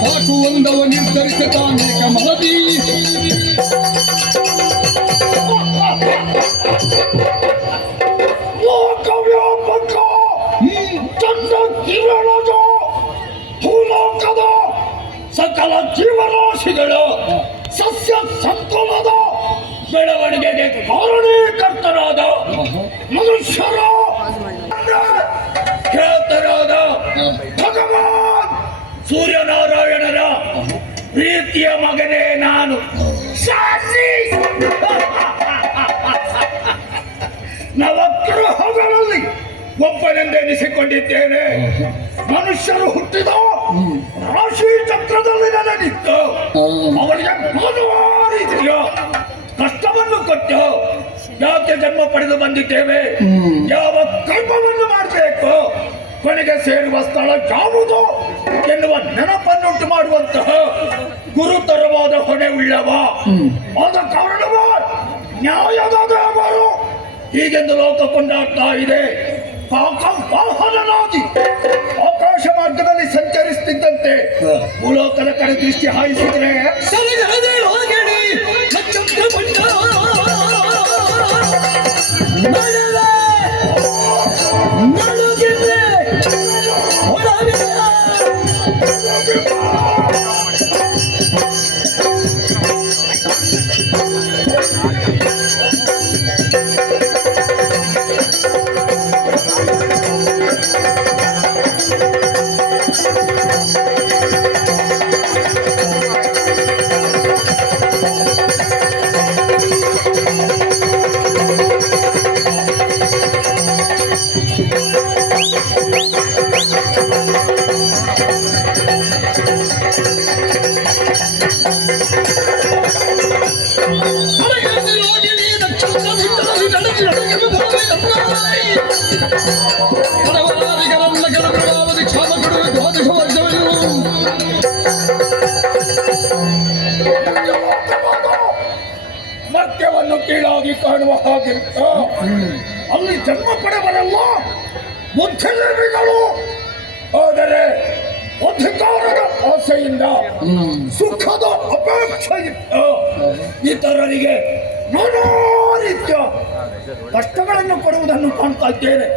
ಹಾಕುವಂದವ ನಿರ್ಧರಿಸತಾನೇಕ ಮಹದಿ ಲೋಕವ್ಯಾಪಕ ಚಂದ್ರ ಕಿರಣದ ಭೂಲೋಕದ ಸಕಲ ಜೀವರಾಶಿಗಳು ಸಸ್ಯ ಸಂಕುಲದ ಬೆಳವಣಿಗೆಗೆ ಕಾರಣೀಕರ್ತರಾದ ಮನುಷ್ಯರ ಖ್ಯಾತರಾದ ಭಗವಾನ್ ಸೂರ್ಯನಾರಾಯಣರ ಪ್ರೀತಿಯ ಮಗನೇ ನಾನು. ನವಗ್ರಹಗಳಲ್ಲಿ ಒಬ್ಬನೆಂದೆನಿಸಿಕೊಂಡಿದ್ದೇನೆ. ಮನುಷ್ಯರು ಹುಟ್ಟಿದ ರಾಶಿ ಚಕ್ರದಲ್ಲಿ ನನಗಿತ್ತು. ಅವರಿಗೆ ಮಾನವಾರಿದೆಯೋ ಕಷ್ಟವನ್ನು ಕೊಟ್ಟು ಯಾಕೆ ಜನ್ಮ ಪಡೆದು ಬಂದಿದ್ದೇವೆ, ಯಾವ ಕರ್ಮವನ್ನು ಮಾಡಬೇಕು, ಕೊನೆಗೆ ಸೇರುವ ಸ್ಥಳ ಯಾವುದು ಎನ್ನುವ ನೆನಪನ್ನುಂಟು ಮಾಡುವಂತಹ ಗುರುತರವಾದ ಹೊಣೆ ಉಳ್ಳವ. ಆದ ಕಾರಣವ ನ್ಯಾಯದ ದೇವರು ಹೀಗೆಂದು ಲೋಕ ಕೊಂಡಾಡ್ತಾ ಇದೆ. ವಾಹನನಾಗಿ ಆಕಾಶ ಮಾರ್ಗದಲ್ಲಿ ಸಂಚರಿಸುತ್ತಿದ್ದಂತೆ ಭೂಲೋಕದ ಕಡೆ ದೃಷ್ಟಿ ಹಾಯಿಸಿದ್ರೆ ಮದ್ಯವನ್ನು ಕೀಳಾಗಿ ಕಾಣುವ ಹಾಗಿರುತ್ತ ಅಲ್ಲಿ ಜನ್ಮ ಪಡೆವರಲ್ಲ ಬುದ್ಧಿಜೀವಿಗಳು. ಆದರೆ ಅಧಿಕಾರದ ಆಸೆಯಿಂದ ಸುಖದ ಅಪೇಕ್ಷೆಯಿಂದ ಇತರರಿಗೆ ನಾನಾ ರೀತಿಯ ಕಷ್ಟಗಳನ್ನು ಕೊಡುವುದನ್ನು ಕಾಣ್ತಾ ಇದ್ದೇನೆ.